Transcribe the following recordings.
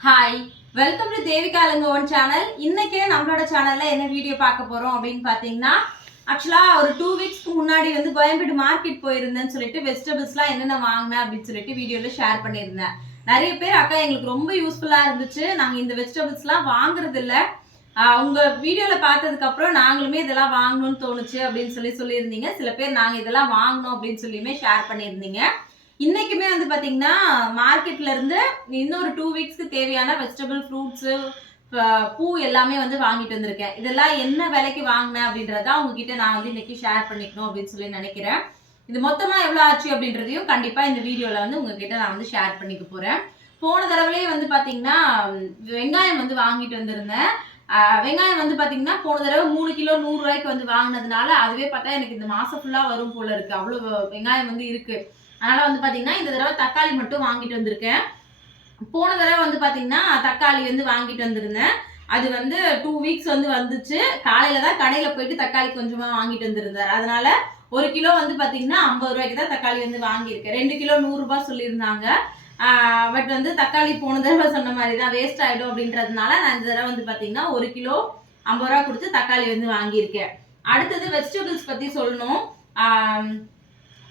Hi welcome to Devika Langovan channel இன்னைக்கு நம்மளோட சேனல்ல என்ன வீடியோ பார்க்க போறோம் அப்படின்னு பாத்தீங்கன்னா ஆக்சுவலா ஒரு டூ வீக்ஸ்க்கு முன்னாடி வந்து கோயம்பேடு மார்க்கெட் போயிருந்தேன்னு சொல்லிட்டு வெஜிடபிள்ஸ்லாம் என்னென்ன வாங்கினேன் அப்படின்னு சொல்லிட்டு வீடியோல ஷேர் பண்ணியிருந்தேன். நிறைய பேர் அக்கா எங்களுக்கு ரொம்ப யூஸ்ஃபுல்லா இருந்துச்சு. நாங்க இந்த வெஜிடபிள்ஸ்லாம் வாங்குறது இல்ல உங்க வீடியோல பார்த்ததுக்கு அப்புறம் நாங்களுமே இதெல்லாம் வாங்கணும்னு தோணுச்சு அப்படின்னு சொல்லி சொல்லியிருந்தீங்க. சில பேர் நாங்க இதெல்லாம் வாங்கணும் அப்படின்னு சொல்லியுமே ஷேர் பண்ணியிருந்தீங்க. இன்னைக்குமே வந்து பாத்தீங்கன்னா மார்க்கெட்ல இருந்து இன்னொரு டூ வீக்ஸ்க்கு தேவையான வெஜிடபிள் ஃப்ரூட்ஸு பூ எல்லாமே வந்து வாங்கிட்டு வந்திருக்கேன். இதெல்லாம் என்ன விலைக்கு வாங்கினேன் அப்படின்றத உங்ககிட்ட நான் வந்து இன்னைக்கு ஷேர் பண்ணிக்கணும் அப்படின்னு சொல்லி நினைக்கிறேன். இது மொத்தமா எவ்வளவு ஆச்சு அப்படின்றதையும் கண்டிப்பா இந்த வீடியோல வந்து உங்ககிட்ட நான் வந்து ஷேர் பண்ணிக்க போறேன். போன தடவையே வந்து பாத்தீங்கன்னா வெங்காயம் வந்து வாங்கிட்டு வந்திருந்தேன். வெங்காயம் வந்து பாத்தீங்கன்னா போன தடவை மூணு கிலோ நூறு ரூபாய்க்கு வந்து வாங்கினதுனால அதுவே பார்த்தா எனக்கு இந்த மாசம் ஃபுல்லா வரும் போல இருக்கு. அவ்வளவு வெங்காயம் வந்து இருக்கு. அதனால வந்து பாத்தீங்கன்னா இந்த தடவை தக்காளி மட்டும் வாங்கிட்டு வந்திருக்கேன். போன தடவை வந்து பாத்தீங்கன்னா தக்காளி வந்து வாங்கிட்டு வந்திருந்தேன். அது வந்து டூ வீக்ஸ் வந்து வந்துச்சு. காலையில தான் கடையில போயிட்டு தக்காளி கொஞ்சமா வாங்கிட்டு வந்திருந்தார். அதனால ஒரு கிலோ வந்து பாத்தீங்கன்னா ஐம்பது ரூபாய்க்கு தான் தக்காளி வந்து வாங்கியிருக்கேன். ரெண்டு கிலோ நூறு ரூபாய் சொல்லியிருந்தாங்க. பட் வந்து தக்காளி போன தடவை சொன்ன மாதிரி தான் வேஸ்ட் ஆகிடும் அப்படின்றதுனால நான் இந்த தடவை வந்து பாத்தீங்கன்னா ஒரு கிலோ ஐம்பது ரூபா கொடுத்து தக்காளி வந்து வாங்கியிருக்கேன். அடுத்தது வெஜிடபிள்ஸ் பத்தி சொல்லணும்.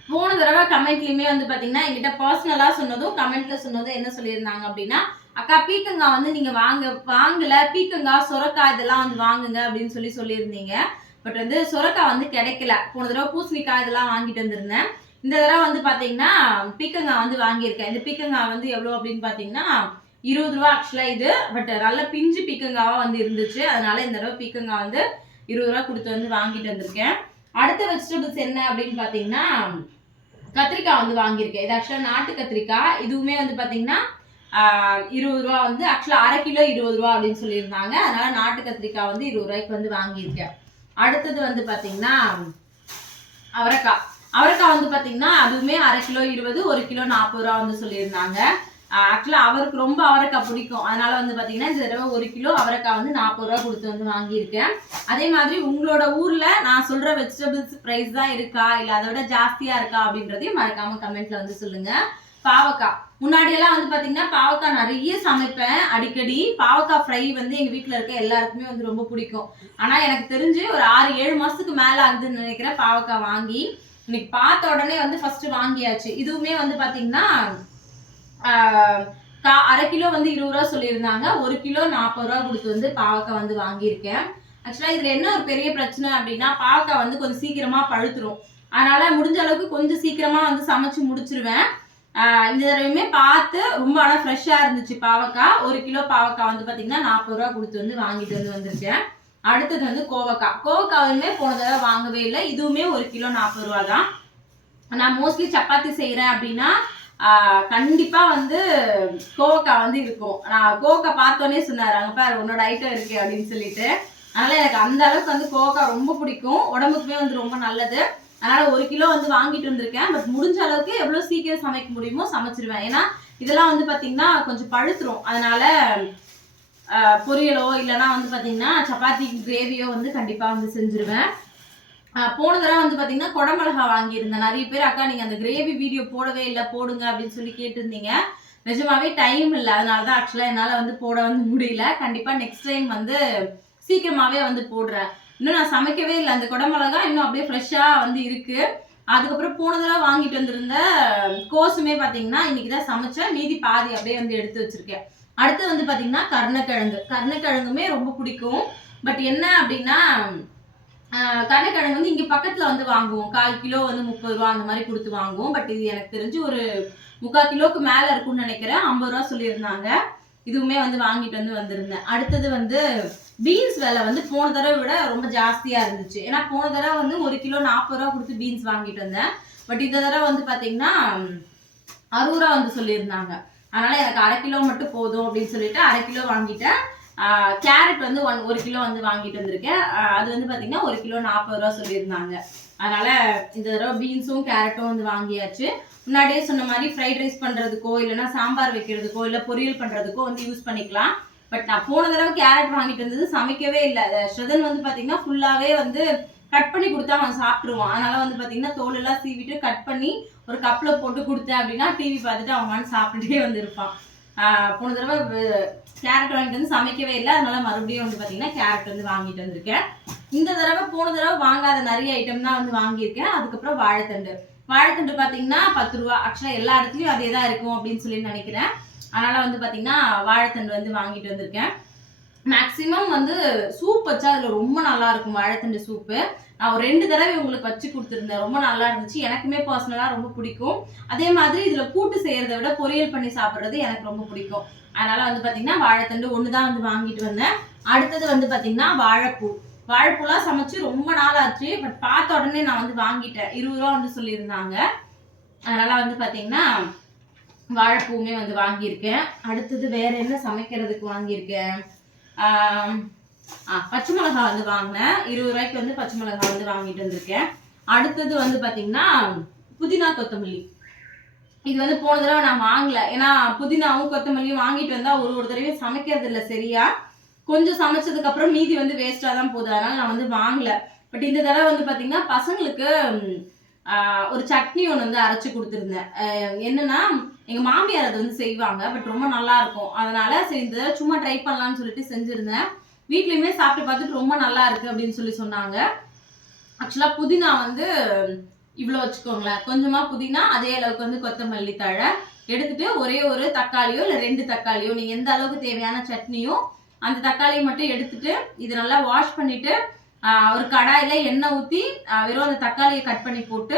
மூணு போன தடவை கமெண்ட்லயுமே வந்து பாத்தீங்கன்னா என்கிட்ட பர்சனலா சொன்னதும் கமெண்ட்ல சொன்னதும் என்ன சொல்லியிருந்தாங்க அப்படின்னா அக்கா பீக்கங்காய் வந்து நீங்க வாங்க வாங்கல பீக்கங்காய் சொரக்காய் இதெல்லாம் வந்து வாங்குங்க அப்படின்னு சொல்லி சொல்லியிருந்தீங்க. பட் வந்து சொரக்காய் வந்து கிடைக்கல. போன தடவை பூசணிக்காய் இதெல்லாம் வாங்கிட்டு வந்திருந்தேன். இந்த தடவை வந்து பாத்தீங்கன்னா பீக்கங்காய் வந்து வாங்கியிருக்கேன். இந்த பீக்கங்காய் வந்து எவ்வளவு அப்படின்னு பாத்தீங்கன்னா இருபது ரூபா ஆக்சுவலா இது. பட் நல்ல பிஞ்சு பீக்கங்காவா வந்து இருந்துச்சு. அதனால இந்த தடவை பீக்கங்காய் வந்து இருபது ரூபா கொடுத்து வந்து வாங்கிட்டு வந்திருக்கேன். அடுத்த வெஜிடபிள்ஸ் என்ன அப்படின்னு பாத்தீங்கன்னா கத்திரிக்காய் வந்து வாங்கியிருக்கேன். இது ஆக்சுவலாக நாட்டு கத்திரிக்காய். இதுவுமே வந்து பார்த்தீங்கன்னா இருபது ரூபா வந்து ஆக்சுவலாக அரை கிலோ இருபது ரூபா அப்படின்னு சொல்லியிருந்தாங்க. அதனால நாட்டு கத்திரிக்காய் வந்து இருபது ரூபாய்க்கு வந்து வாங்கியிருக்கேன். அடுத்தது வந்து பார்த்தீங்கன்னா அவரைக்காய். அவரைக்காய் வந்து பார்த்தீங்கன்னா அதுவுமே அரை கிலோ இருபது ஒரு கிலோ நாற்பது ரூபா வந்து சொல்லியிருந்தாங்க. ஆக்சுவலாக அவருக்கு ரொம்ப அவரைக்காய் பிடிக்கும். அதனால வந்து பார்த்தீங்கன்னா இந்த தடவை ஒரு கிலோ அவரைக்காய் வந்து நாற்பது ரூபா கொடுத்து வந்து வாங்கியிருக்கேன். அதே மாதிரி உங்களோட ஊரில் நான் சொல்கிற வெஜிடபிள்ஸ் ப்ரைஸ் தான் இருக்கா? இல்லை அதை விட ஜாஸ்தியாக இருக்கா? அப்படின்றதையும் மறக்காமல் கமெண்ட்டில் வந்து சொல்லுங்கள் பாவக்காய். முன்னாடியெல்லாம் வந்து பார்த்தீங்கன்னா பாவக்காய் நிறைய சமைப்பேன். அடிக்கடி பாவக்காய் ஃப்ரை வந்து எங்கள் வீட்டில் இருக்க எல்லாருக்குமே வந்து ரொம்ப பிடிக்கும். ஆனால் எனக்கு தெரிஞ்சு ஒரு ஆறு ஏழு மாதத்துக்கு மேலே ஆகுதுன்னு நினைக்கிறேன் பாவக்காய் வாங்கி. இன்னைக்கு பார்த்த உடனே வந்து ஃபஸ்ட்டு வாங்கியாச்சு. இதுவுமே வந்து பார்த்தீங்கன்னா கா- அரை கிலோ வந்து இருபது ரூபா சொல்லியிருந்தாங்க. ஒரு கிலோ நாற்பது ரூபா கொடுத்து வந்து பாவக்காய் வந்து வாங்கியிருக்கேன். ஆக்சுவலாக இதில் என்ன ஒரு பெரிய பிரச்சனை அப்படின்னா பாவக்காய் வந்து கொஞ்சம் சீக்கிரமாக பழுத்துரும். அதனால் முடிஞ்ச அளவுக்கு கொஞ்சம் சீக்கிரமாக வந்து சமைச்சு முடிச்சிருவேன். இந்த தடவையுமே பார்த்து ரொம்ப ஆனால் ஃப்ரெஷ்ஷாக இருந்துச்சு பாவக்காய். ஒரு கிலோ பாவக்காய் வந்து பார்த்தீங்கன்னா நாற்பது ரூபா கொடுத்து வந்து வாங்கிட்டு வந்து வந்திருக்கேன். அடுத்தது வந்து கோவக்காய். கோவக்காயுமே போன தடவை வாங்கவே இல்லை. இதுவுமே ஒரு கிலோ நாற்பது ரூபா தான் நான் மோஸ்ட்லி சப்பாத்தி செய்கிறேன் அப்படின்னா கண்டிப்பாக வந்து கோவக்காய் வந்து இருக்கும். நான் கோவக்காய் பார்த்தோன்னே சொன்னார் அங்கே பாரு உன்னோட ஐட்டம் இருக்கு அப்படின்னு சொல்லிட்டு. அதனால் எனக்கு அந்த அளவுக்கு வந்து கோவக்காய் ரொம்ப பிடிக்கும். உடம்புக்குமே வந்து ரொம்ப நல்லது. அதனால் ஒரு கிலோ வந்து வாங்கிட்டு வந்திருக்கேன். பட் முடிஞ்ச அளவுக்கு எவ்வளோ சீக்கிரம் சமைக்க முடியுமோ சமைச்சிருவேன். ஏன்னா இதெல்லாம் வந்து பார்த்திங்கன்னா கொஞ்சம் பழுத்துரும். அதனால் பொரியலோ இல்லைன்னா வந்து பார்த்திங்கன்னா சப்பாத்தி கிரேவியோ வந்து கண்டிப்பாக வந்து செஞ்சுருவேன். போன தடவை வந்து பார்த்தீங்கன்னா குடமிளகா வாங்கியிருந்தேன். நிறைய பேர் அக்கா நீங்கள் அந்த கிரேவி வீடியோ போடவே இல்லை போடுங்க அப்படின்னு சொல்லி கேட்டிருந்தீங்க. நிஜமாவே டைம் இல்லை. அதனால தான் ஆக்சுவலாக என்னால் வந்து போட வந்து முடியல. கண்டிப்பாக நெக்ஸ்ட் டைம் வந்து சீக்கிரமாகவே வந்து போடுறேன். இன்னும் நான் சமைக்கவே இல்லை. அந்த குடமிளகா இன்னும் அப்படியே ஃப்ரெஷ்ஷாக வந்து இருக்குது அதுக்கப்புறம் போன தடவை வாங்கிட்டு வந்திருந்த கோஸுமே பார்த்தீங்கன்னா இன்னைக்கு தான் சமைச்சேன். மீதி பாதி அப்படியே வந்து எடுத்து வச்சிருக்கேன். அடுத்து வந்து பார்த்தீங்கன்னா கருணக்கிழங்கு. கருணக்கிழங்குமே ரொம்ப பிடிக்கும். பட் என்ன அப்படின்னா கருணக்கிழங்கு வந்து இங்கே பக்கத்தில் வந்து வாங்குவோம். கால் கிலோ வந்து முப்பது ரூபா அந்த மாதிரி கொடுத்து வாங்குவோம். பட் இது எனக்கு தெரிஞ்சு ஒரு முக்கால் கிலோக்கு மேலே இருக்கும்னு நினைக்கிறேன். ஐம்பது ரூபா சொல்லியிருந்தாங்க. இதுவுமே வந்து வாங்கிட்டு வந்து வந்திருந்தேன். அடுத்தது வந்து பீன்ஸ் விலை வந்து போன தடவை விட ரொம்ப ஜாஸ்தியா இருந்துச்சு. ஏன்னா போன தடவை வந்து ஒரு கிலோ நாற்பது ரூபா கொடுத்து பீன்ஸ் வாங்கிட்டு வந்தேன். பட் இந்த தடவை வந்து பாத்தீங்கன்னா அறுபது ரூபா வந்து சொல்லியிருந்தாங்க. அதனால எனக்கு அரை கிலோ மட்டும் போதும் அப்படின்னு சொல்லிட்டு அரை கிலோ வாங்கிட்டேன். கேரட் வந்து ஒன் ஒரு கிலோ வந்து வாங்கிட்டு வந்திருக்கேன். அது வந்து பார்த்தீங்கன்னா ஒரு கிலோ நாற்பது ரூபா சொல்லியிருந்தாங்க. அதனால இந்த தடவை பீன்ஸும் கேரட்டும் வந்து வாங்கியாச்சு. முன்னாடியே சொன்ன மாதிரி ஃப்ரைட் ரைஸ் பண்ணுறதுக்கோ இல்லைன்னா சாம்பார் வைக்கிறதுக்கோ இல்லை பொரியல் பண்ணுறதுக்கோ வந்து யூஸ் பண்ணிக்கலாம். பட் நான் போன தடவை கேரட் வாங்கிட்டு வந்தது சமைக்கவே இல்லை. ஸ்ரதன் வந்து பார்த்தீங்கன்னா ஃபுல்லாகவே வந்து கட் பண்ணி கொடுத்தா அவன் சாப்பிட்ருவான் அதனால வந்து பார்த்தீங்கன்னா தோலெல்லாம் சீவிட்டு கட் பண்ணி ஒரு கப்பில் போட்டு கொடுத்தேன் அப்படின்னா டிவி பார்த்துட்டு அவன் வந்து சாப்பிட்டுட்டே வந்திருப்பான். போன தடவை கேரட் வாங்கிட்டு வந்து சமைக்கவே இல்லை. அதனால மறுபடியும் வந்து பார்த்தீங்கன்னா கேரட் வந்து வாங்கிட்டு வந்திருக்கேன். இந்த தடவை போன தடவை வாங்காத நிறைய ஐட்டம் தான் வந்து வாங்கியிருக்கேன். அதுக்கப்புறம் வாழைத்தண்டு. வாழைத்தண்டு பார்த்தீங்கன்னா பத்து ரூபா. ஆக்சுவலாக எல்லா இடத்துலையும் அதே தான் இருக்கும் அப்படின்னு சொல்லி நினைக்கிறேன். அதனால வந்து பார்த்தீங்கன்னா வாழைத்தண்டு வந்து வாங்கிட்டு வந்திருக்கேன். மேக்ஸிமம் வந்து சூப் வச்சா அதில் ரொம்ப நல்லா இருக்கும் வாழைத்தண்டு சூப்பு நான் ஒரு ரெண்டு தடவை உங்களுக்கு வச்சு கொடுத்துருந்தேன். ரொம்ப நல்லா இருந்துச்சு. எனக்குமே பர்சனலாக ரொம்ப பிடிக்கும். அதே மாதிரி இதில் கூட்டு செய்கிறத விட பொரியல் பண்ணி சாப்பிட்றது எனக்கு ரொம்ப பிடிக்கும். அதனால் வந்து பார்த்திங்கன்னா வாழைத்தண்டு ஒன்று தான் வந்து வாங்கிட்டு வந்தேன். அடுத்தது வந்து பார்த்திங்கன்னா வாழைப்பூ. வாழைப்பூலாம் சமைச்சு ரொம்ப நாள் ஆச்சு. பட் பார்த்த உடனே நான் வந்து வாங்கிட்டேன். இருபது ரூபா வந்து சொல்லியிருந்தாங்க. அதனால் வந்து பார்த்திங்கன்னா வாழைப்பூவுமே வந்து வாங்கியிருக்கேன். அடுத்தது வேறு என்ன சமைக்கிறதுக்கு வாங்கியிருக்கேன்? பச்சை மிளகா வந்து வாங்கினேன். இருபது ரூபாய்க்கு வந்து பச்சை மிளகா வந்து வாங்கிட்டு வந்திருக்கேன். அடுத்தது வந்து பார்த்தீங்கன்னா புதினா கொத்தமல்லி. இது வந்து போன தடவை நான் வாங்கல. ஏன்னா புதினாவும் கொத்தமல்லியும் வாங்கிட்டு வந்தால் ஒரு ஒரு தடவையும் சமைக்கிறது இல்லை சரியா? கொஞ்சம் சமைச்சதுக்கு அப்புறம் மீதி வந்து வேஸ்ட்டாக தான் போகுது. அதனால நான் வந்து வாங்கல. பட் இந்த தடவை வந்து பார்த்தீங்கன்னா பசங்களுக்கு ஒரு சட்னி ஒன்று வந்து அரைச்சு கொடுத்துருந்தேன். என்னன்னா எங்கள் மாமியார் அதை வந்து செய்வாங்க பட் ரொம்ப நல்லா இருக்கும். அதனால சரி இந்த சும்மா ட்ரை பண்ணலான்னு சொல்லிட்டு செஞ்சுருந்தேன். வீட்லேயுமே சாப்பிட்டு பார்த்துட்டு ரொம்ப நல்லா இருக்கு அப்படின்னு சொல்லி சொன்னாங்க. ஆக்சுவலாக புதினா வந்து இவ்வளோ வச்சுக்கோங்களேன். கொஞ்சமாக புதினா அதே அளவுக்கு வந்து கொத்தமல்லி தழை எடுத்துட்டு ஒரே ஒரு தக்காளியோ இல்லை ரெண்டு தக்காளியோ நீங்கள் எந்த அளவுக்கு தேவையான சட்னியோ அந்த தக்காளியை மட்டும் எடுத்துட்டு இது நல்லா வாஷ் பண்ணிட்டு ஒரு கடாயில எண்ணெய் ஊத்தி வெறும் அந்த தக்காளியை கட் பண்ணி போட்டு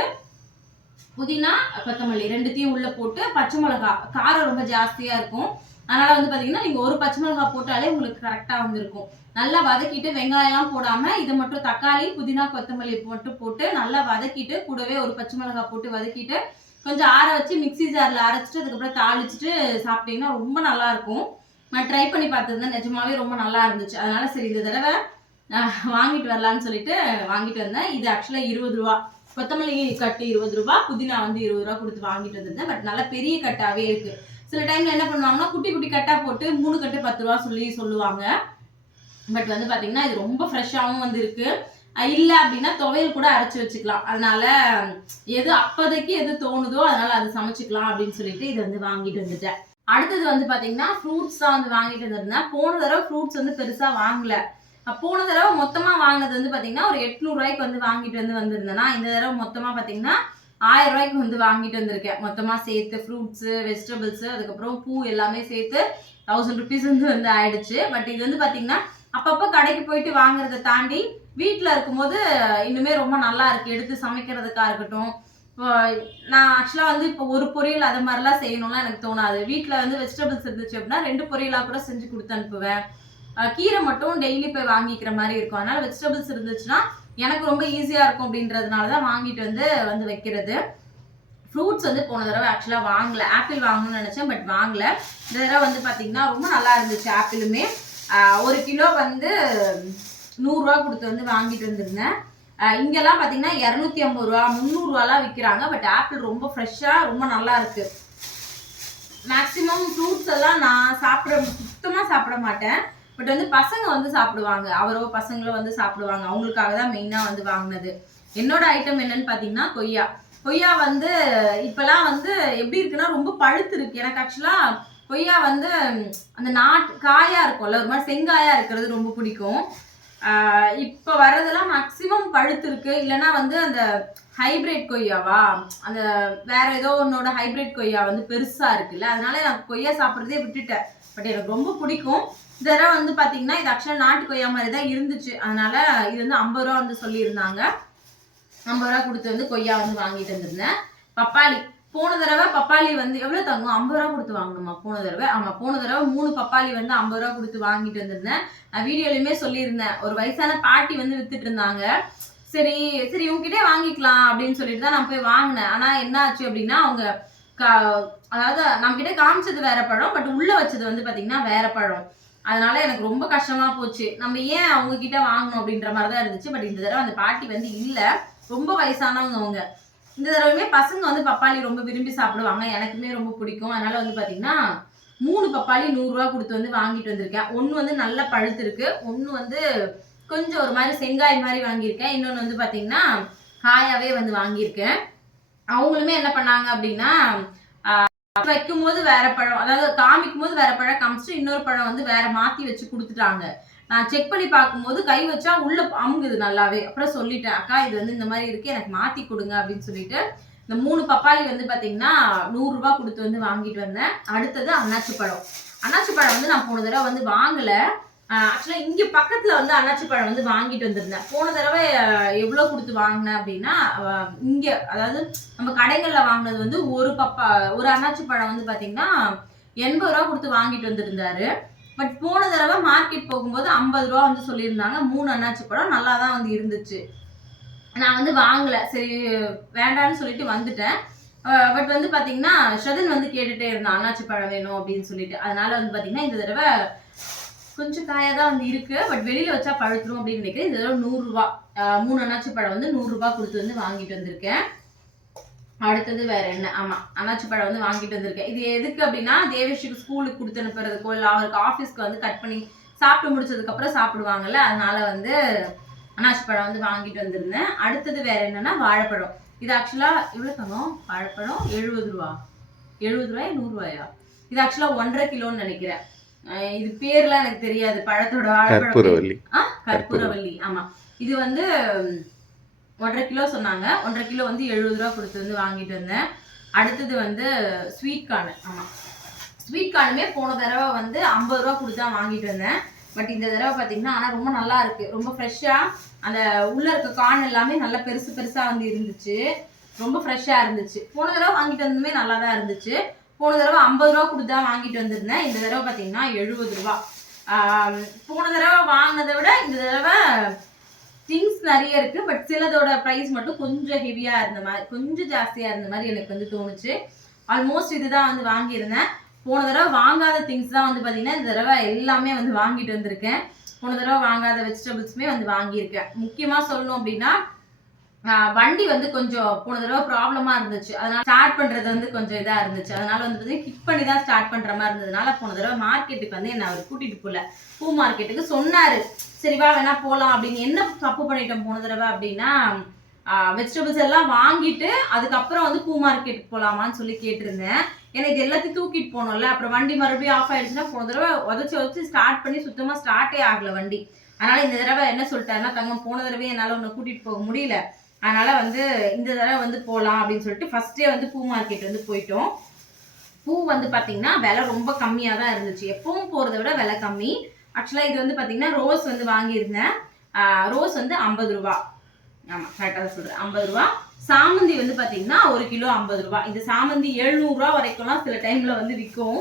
புதினா கொத்தமல்லி ரெண்டுத்தையும் உள்ள போட்டு பச்சை மிளகா காரம் ரொம்ப ஜாஸ்தியா இருக்கும். அதனால வந்து பாத்தீங்கன்னா நீங்க ஒரு பச்சை மிளகா போட்டாலே உங்களுக்கு கரெக்டா வந்திருக்கும். நல்லா வதக்கிட்டு வெங்காயம்லாம் போடாம இதை மட்டும் தக்காளி புதினா கொத்தமல்லி போட்டு போட்டு நல்லா வதக்கிட்டு கூடவே ஒரு பச்சை மிளகா போட்டு வதக்கிட்டு கொஞ்சம் ஆற வச்சு மிக்ஸி ஜார்ல அரைச்சிட்டு அதுக்கப்புறம் தாளிச்சிட்டு சாப்பிட்டீங்கன்னா ரொம்ப நல்லா இருக்கும். நான் ட்ரை பண்ணி பார்த்துருந்தேன் நிஜமாவே ரொம்ப நல்லா இருந்துச்சு. அதனால சரி இந்த தடவை வாங்கிட்டு வரலான்னு சொல்லிட்டு வாங்கிட்டு வந்தேன். இது ஆக்சுவலாக இருபது ரூபா. கொத்தமல்லி கட்டு இருபது ரூபா. புதினா வந்து இருபது ரூபா கொடுத்து வாங்கிட்டு வந்திருந்தேன். பட் நல்லா பெரிய கட்டாகவே இருக்கு. சில டைம்ல என்ன பண்ணுவாங்கன்னா குட்டி குட்டி கட்டாக போட்டு மூணு கட்டு பத்து ரூபா சொல்லி சொல்லுவாங்க. பட் வந்து பார்த்தீங்கன்னா இது ரொம்ப ஃப்ரெஷ்ஷாகவும் வந்துருக்கு. இல்லை அப்படின்னா துவையல் கூட அரைச்சி வச்சுக்கலாம். அதனால எது அப்போதைக்கு எது தோணுதோ அதனால அது சமைச்சுக்கலாம் அப்படின்னு சொல்லிட்டு இது வந்து வாங்கிட்டு வந்துட்டேன். அடுத்தது வந்து பார்த்தீங்கன்னா ஃப்ரூட்ஸ் தான் வந்து வாங்கிட்டு வந்திருந்தேன். போன தடவை ஃப்ரூட்ஸ் வந்து பெருசாக வாங்கலை. போன தடவை மொத்தமா வாங்கினது வந்து பாத்தீங்கன்னா ஒரு எட்நூறு ரூபாய்க்கு வந்து வாங்கிட்டு வந்து வந்திருந்தேன்னா இந்த தடவை மொத்தமா பாத்தீங்கன்னா ஆயிரம் ரூபாய்க்கு வந்து வாங்கிட்டு வந்திருக்கேன். மொத்தமா சேர்த்து ஃப்ரூட்ஸ் வெஜிடபிள்ஸ் அதுக்கப்புறம் பூ எல்லாமே சேர்த்து தௌசண்ட் ருபீஸ் வந்து வந்து ஆயிடுச்சு. பட் இது வந்து பாத்தீங்கன்னா அப்பப்போ கடைக்கு போயிட்டு வாங்குறத தாண்டி வீட்டில் இருக்கும்போது இன்னுமே ரொம்ப நல்லா இருக்கு. எடுத்து சமைக்கிறதுக்கா இருக்கட்டும். இப்போ நான் ஆக்சுவலாக வந்து இப்போ ஒரு பொரியல் அது மாதிரிலாம் செய்யணும்லாம் எனக்கு தோணாது. வீட்டில் வந்து வெஜிடபிள்ஸ் இருந்துச்சு அப்படின்னா ரெண்டு பொரியலாக கூட செஞ்சு கொடுத்து அனுப்புவேன். கீரை மட்டும் டெய்லி போய் வாங்கிக்கிற மாதிரி இருக்கும். அதனால வெஜிடபிள்ஸ் இருந்துச்சுன்னா எனக்கு ரொம்ப ஈஸியாக இருக்கும் அப்படின்றதுனால தான் வாங்கிட்டு வந்து வந்து வைக்கிறது. ஃப்ரூட்ஸ் வந்து போன தடவை ஆக்சுவலாக வாங்கல. ஆப்பிள் வாங்கணும்னு நினச்சேன் பட் வாங்கல. இந்த தடவை வந்து பார்த்தீங்கன்னா ரொம்ப நல்லா இருந்துச்சு ஆப்பிளுமே ஒரு கிலோ வந்து நூறுரூவா கொடுத்து வந்து வாங்கிட்டு வந்திருந்தேன். இங்கெல்லாம் பார்த்தீங்கன்னா இரநூத்தி ஐம்பது ரூபா முந்நூறுரூவாலாம் விற்கிறாங்க பட் ஆப்பிள் ரொம்ப ஃப்ரெஷ்ஷாக ரொம்ப நல்லா இருக்கு. மேக்ஸிமம் ஃப்ரூட்ஸ் எல்லாம் நான் சாப்பிட சுத்தமாக சாப்பிட மாட்டேன். பட் வந்து பசங்க வந்து சாப்பிடுவாங்க. அவரோ பசங்களோ வந்து சாப்பிடுவாங்க. அவங்களுக்காக தான் மெயினாக வந்து வாங்கினது. என்னோட ஐட்டம் என்னன்னு பார்த்தீங்கன்னா கொய்யா. கொய்யா வந்து இப்போலாம் வந்து எப்படி இருக்குன்னா ரொம்ப பழுத்து இருக்கு. எனக்கு ஆக்சுவலாக கொய்யா வந்து அந்த நாட்டு காயாக இருக்கும்ல ஒரு மாதிரி செங்காயாக இருக்கிறது ரொம்ப பிடிக்கும். இப்போ வர்றதெல்லாம் மேக்ஸிமம் பழுத்து இருக்கு. இல்லைன்னா வந்து அந்த ஹைபிரிட் கொய்யாவா? அந்த வேற ஏதோ ஒன்னோட ஹைபிரிட் கொய்யா வந்து பெருசாக இருக்குல்ல. அதனால நான் கொய்யா சாப்பிட்றதே விட்டுட்டேன். பட் எனக்கு ரொம்ப பிடிக்கும். இதெல்லாம் தடவை வந்து பாத்தீங்கன்னா இது ஆக்சுவலாக நாட்டு கொய்யா மாதிரி தான் இருந்துச்சு. அதனால இது வந்து ஐம்பது ரூபா வந்து சொல்லியிருந்தாங்க. ஐம்பது ரூபா கொடுத்து வந்து கொய்யா வந்து வாங்கிட்டு வந்திருந்தேன். பப்பாளி போன தடவை பப்பாளி வந்து எவ்வளோ தங்கும்? ஐம்பது ரூபா கொடுத்து வாங்கணுமா போன தடவை? ஆமாம் போன தடவை மூணு பப்பாளி வந்து ஐம்பது ரூபா கொடுத்து வாங்கிட்டு வந்திருந்தேன். நான் வீடியோலையுமே சொல்லியிருந்தேன். ஒரு வயசான பாட்டி வந்து வித்துட்டு இருந்தாங்க. சரி சரி உங்ககிட்டே வாங்கிக்கலாம் அப்படின்னு சொல்லிட்டு தான் நான் போய் வாங்கினேன். ஆனால் என்ன ஆச்சு அப்படின்னா அவங்க கா அதாவது நம்ம கிட்ட காமிச்சது வேற பழம் பட் உள்ள வச்சது வந்து பாத்தீங்கன்னா வேற பழம். அதனால எனக்கு ரொம்ப கஷ்டமா போச்சு. நம்ம ஏன் அவங்க கிட்ட வாங்கணும் அப்படின்ற மாதிரி தான் இருந்துச்சு. பட் இந்த தடவை அந்த பாட்டி வந்து இல்ல. ரொம்ப வயசானவங்க அவங்க. இந்த தடவையுமே பசங்க வந்து பப்பாளி ரொம்ப விரும்பி சாப்பிடுவாங்க. எனக்குமே ரொம்ப பிடிக்கும். அதனால வந்து பாத்தீங்கன்னா மூணு பப்பாளி நூறுரூவா கொடுத்து வந்து வாங்கிட்டு வந்திருக்கேன். ஒன்று வந்து நல்ல பழுத்து இருக்கு. ஒன்று வந்து கொஞ்சம் ஒரு மாதிரி செங்காய் மாதிரி வாங்கியிருக்கேன். இன்னொன்று வந்து பாத்தீங்கன்னா காயாவே வந்து வாங்கியிருக்கேன். அவங்களுமே என்ன பண்ணாங்க அப்படின்னா வைக்கும் போது வேற பழம் அதாவது காமிக்கும் போது வேற பழம் காமிச்சிட்டு இன்னொரு பழம் வந்து வேற மாத்தி வச்சு கொடுத்துட்டாங்க. நான் செக் பண்ணி பார்க்கும்போது கை வச்சா உள்ள அமுங்குது நல்லாவே. அப்புறம் சொல்லிட்டேன் அக்கா இது வந்து இந்த மாதிரி இருக்கு எனக்கு மாத்தி கொடுங்க அப்படின்னு சொல்லிட்டு இந்த மூணு பப்பாளி வந்து பாத்தீங்கன்னா நூறு ரூபாய் கொடுத்து வந்து வாங்கிட்டு வந்தேன். அடுத்தது அன்னாச்சி பழம். அண்ணாச்சி பழம் வந்து நான் போன தடவை வந்து வாங்கல. ஆக்சுவலாக இங்கே பக்கத்தில் வந்து அன்னாச்சி பழம் வந்து வாங்கிட்டு வந்திருந்தேன். போன தடவை எவ்வளோ கொடுத்து வாங்கினேன் அப்படின்னா இங்கே அதாவது நம்ம கடைகளில் வாங்கினது வந்து ஒரு பப்பா ஒரு அன்னாச்சி பழம் வந்து பார்த்தீங்கன்னா எண்பது ரூபா கொடுத்து வாங்கிட்டு வந்திருந்தாரு. பட் போன தடவை மார்க்கெட் போகும்போது ஐம்பது ரூபா வந்து சொல்லியிருந்தாங்க. மூணு அன்னாச்சி பழம் நல்லா தான் வந்து இருந்துச்சு. நான் வந்து வாங்கலை. சரி வேண்டான்னு சொல்லிட்டு வந்துட்டேன். பட் வந்து பார்த்தீங்கன்னா ஷதன் வந்து கேட்டுகிட்டே இருந்தான் அன்னாச்சி பழம் வேணும் அப்படின்னு சொல்லிட்டு. அதனால வந்து பார்த்தீங்கன்னா இந்த தடவை கொஞ்சம் காயாக தான் வந்து இருக்குது பட் வெளியில் வச்சா பழுத்துரும் அப்படின்னு நினைக்கிறேன். இதெல்லாம் நூறுரூவா. மூணு அன்னாச்சி பழம் வந்து நூறுரூவா கொடுத்து வந்து வாங்கிட்டு வந்திருக்கேன். அடுத்தது வேற என்ன? ஆமாம் அன்னாச்சி பழம் வந்து வாங்கிட்டு வந்திருக்கேன். இது எதுக்கு அப்படின்னா தேவேஷுக்கு ஸ்கூலுக்கு கொடுத்து அனுப்புறதுக்கோ இல்லை அவருக்கு ஆஃபீஸ்க்கு வந்து கட் பண்ணி சாப்பிட்டு முடிச்சதுக்கப்புறம் சாப்பிடுவாங்கல்ல அதனால வந்து அன்னாச்சி பழம் வந்து வாங்கிட்டு வந்திருந்தேன். அடுத்தது வேற என்னன்னா வாழைப்பழம். இது ஆக்சுவலாக எவ்வளோ தங்கம்? வாழைப்பழம் எழுபது ரூபா. எழுபது ரூபாய்? நூறுரூவாயா இது ஆக்சுவலாக ஒன்றரை கிலோன்னு நினைக்கிறேன். இது பேர்லாம் எனக்கு தெரியாது. பழத்தோட. கற்பூரவல்லி கற்பூரவல்லி ஆமா. இது வந்து ஒன்றரை கிலோ சொன்னாங்க. ஒன்றரை கிலோ வந்து எழுபது ரூபா கொடுத்து வந்து வாங்கிட்டு வந்தேன். அடுத்தது வந்து ஸ்வீட் கார்னு. ஆமா. ஸ்வீட் கார்னுமே போன தடவை வந்து ஐம்பது ரூபா கொடுத்து தான் வாங்கிட்டு வந்தேன். பட் இந்த தடவை பார்த்தீங்கன்னா ஆனால் ரொம்ப நல்லா இருக்கு. ரொம்ப ஃப்ரெஷ்ஷாக அந்த உள்ள இருக்க கார்ன் எல்லாமே நல்லா பெருசு பெருசா வந்து இருந்துச்சு. ரொம்ப ஃப்ரெஷ்ஷாக இருந்துச்சு. போன தடவை வாங்கிட்டு வந்ததுமே நல்லா தான் இருந்துச்சு. போன தடவை ஐம்பது ரூபா கொடுத்து தான் வாங்கிட்டு வந்திருந்தேன். இந்த தடவை பார்த்தீங்கன்னா எழுபது ரூபா. போன தடவை வாங்கினதை விட இந்த தடவை திங்ஸ் நிறைய இருக்குது பட் சிலதோட ப்ரைஸ் மட்டும் கொஞ்சம் ஹெவியாக இருந்த மாதிரி கொஞ்சம் ஜாஸ்தியாக இருந்த மாதிரி எனக்கு வந்து தோணுச்சு. ஆல்மோஸ்ட் இதுதான் வந்து வாங்கியிருந்தேன். போன தடவை வாங்காத திங்ஸ் தான் வந்து பார்த்தீங்கன்னா இந்த தடவை எல்லாமே வந்து வாங்கிட்டு வந்திருக்கேன். போன தடவை வாங்காத வெஜிடபிள்ஸுமே வந்து வாங்கியிருக்கேன். முக்கியமாக சொல்லணும் அப்படின்னா வண்டி வந்து கொஞ்சம் போன தடவை ப்ராப்ளமா இருந்துச்சு. அதனால ஸ்டார்ட் பண்றது வந்து கொஞ்சம் இதா இருந்துச்சு. அதனால வந்து கிக் பண்ணி தான் ஸ்டார்ட் பண்ற மாதிரி இருந்ததுனால போன தடவை மார்க்கெட்டுக்கு வந்து என்ன அவர் கூட்டிட்டு போல. பூ மார்க்கெட்டுக்கு சொன்னாரு. சரிவா வேணா போலாம் அப்படின்னு. என்ன தப்பு பண்ணிட்டோம் போன தடவை அப்படின்னா வெஜிடபிள்ஸ் எல்லாம் வாங்கிட்டு அதுக்கப்புறம் வந்து பூ மார்க்கெட்டுக்கு போலாமான்னு சொல்லி கேட்டிருந்தேன். ஏன்னா இது எல்லாத்தையும் தூக்கிட்டு போனோம்ல. அப்புறம் வண்டி மறுபடியும் ஆஃப் ஆயிடுச்சுன்னா போன தடவை உதச்சி உதச்சி ஸ்டார்ட் பண்ணி சுத்தமா ஸ்டார்ட்டே ஆகல வண்டி. அதனால இந்த தடவை என்ன சொல்லிட்டாருன்னா தங்கம் போன தடவை என்னால் உன்னை கூட்டிட்டு போக முடியல. அதனால் வந்து இந்த தடவை வந்து போகலாம் அப்படின்னு சொல்லிட்டு ஃபஸ்ட்டே வந்து பூ மார்க்கெட் வந்து போயிட்டோம். பூ வந்து பார்த்தீங்கன்னா விலை ரொம்ப கம்மியாக தான் இருந்துச்சு. எப்பவும் போகிறத விட விலை கம்மி. ஆக்சுவலாக இது வந்து பார்த்தீங்கன்னா ரோஸ் வந்து வாங்கியிருந்தேன். ரோஸ் வந்து ஐம்பது ரூபா. ஆமாம் கரெக்டாக தான் ஐம்பது ரூபா. சாமந்தி வந்து பார்த்தீங்கன்னா ஒரு கிலோ ஐம்பது ரூபா. இந்த சாமந்தி எழுநூறுரூவா வரைக்கும்லாம் சில டைமில் வந்து விற்கும்.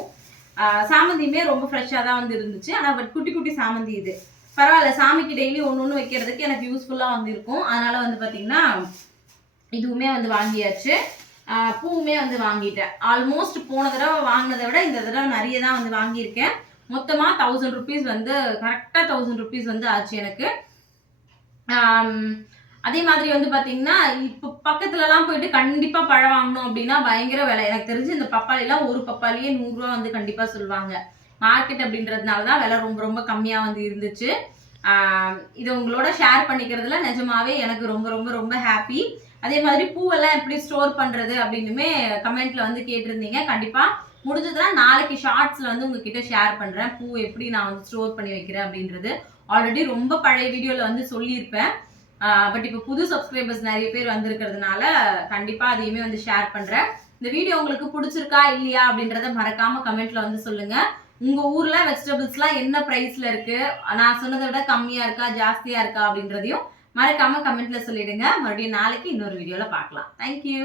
சாமந்தியுமே ரொம்ப ஃப்ரெஷ்ஷாக தான் வந்து இருந்துச்சு. ஆனால் பட் குட்டி குட்டி சாமந்தி இது. பரவாயில்ல சாமிக்கு டெய்லி ஒன்று ஒன்று வைக்கிறதுக்கு எனக்கு யூஸ்ஃபுல்லாக வந்து இருக்கும் வந்து பார்த்தீங்கன்னா இதுவுமே வந்து வாங்கியாச்சு. பூவுமே வந்து வாங்கிட்டேன். ஆல்மோஸ்ட் போன தடவை வாங்கினதை விட இந்த தடவை நிறைய தான் வந்து வாங்கியிருக்கேன். மொத்தமாக தௌசண்ட் ருபீஸ் வந்து கரெக்டாக தௌசண்ட் ருபீஸ் வந்து ஆச்சு எனக்கு. அதே மாதிரி வந்து பார்த்தீங்கன்னா இப்போ பக்கத்துலலாம் போயிட்டு கண்டிப்பாக பழம் வாங்கணும் அப்படின்னா பயங்கர விலை. எனக்கு தெரிஞ்சு இந்த பப்பாளிலாம் ஒரு பப்பாளியே நூறுரூவா வந்து கண்டிப்பாக சொல்லுவாங்க. மார்க்கெட் அப்படின்றதுனால தான் விலை ரொம்ப ரொம்ப கம்மியாக வந்து இருந்துச்சு. இது உங்களோட ஷேர் பண்ணிக்கிறதுல நிஜமாவே எனக்கு ரொம்ப ரொம்ப ரொம்ப ஹாப்பி அதே மாதிரி பூவெல்லாம் எப்படி ஸ்டோர் பண்ணுறது அப்படின்னுமே கமெண்ட்ல வந்து கேட்டிருந்தீங்க. கண்டிப்பாக முடிஞ்சதுன்னா நாளைக்கு ஷார்ட்ஸில் வந்து உங்ககிட்ட ஷேர் பண்ணுறேன் பூ எப்படி நான் வந்து ஸ்டோர் பண்ணி வைக்கிறேன் அப்படின்றது ஆல்ரெடி ரொம்ப பழைய வீடியோவில் வந்து சொல்லியிருப்பேன். பட் இப்போ புது சப்ஸ்கிரைபர்ஸ் நிறைய பேர் வந்திருக்கிறதுனால கண்டிப்பாக அதையுமே வந்து ஷேர் பண்ணுறேன் இந்த வீடியோ உங்களுக்கு பிடிச்சிருக்கா இல்லையா அப்படின்றத மறக்காமல் கமெண்ட்டில் வந்து சொல்லுங்கள் உங்க ஊர்ல வெஜிடபிள்ஸ்லாம் என்ன பிரைஸ்ல இருக்கு? நான் சொன்னதை விட கம்மியா இருக்கா ஜாஸ்தியா இருக்கா அப்படின்றதையும் மறக்காம கமெண்ட்ல சொல்லிடுங்க. மறுபடியும் நாளைக்கு இன்னொரு வீடியோல பார்க்கலாம். தேங்க்யூ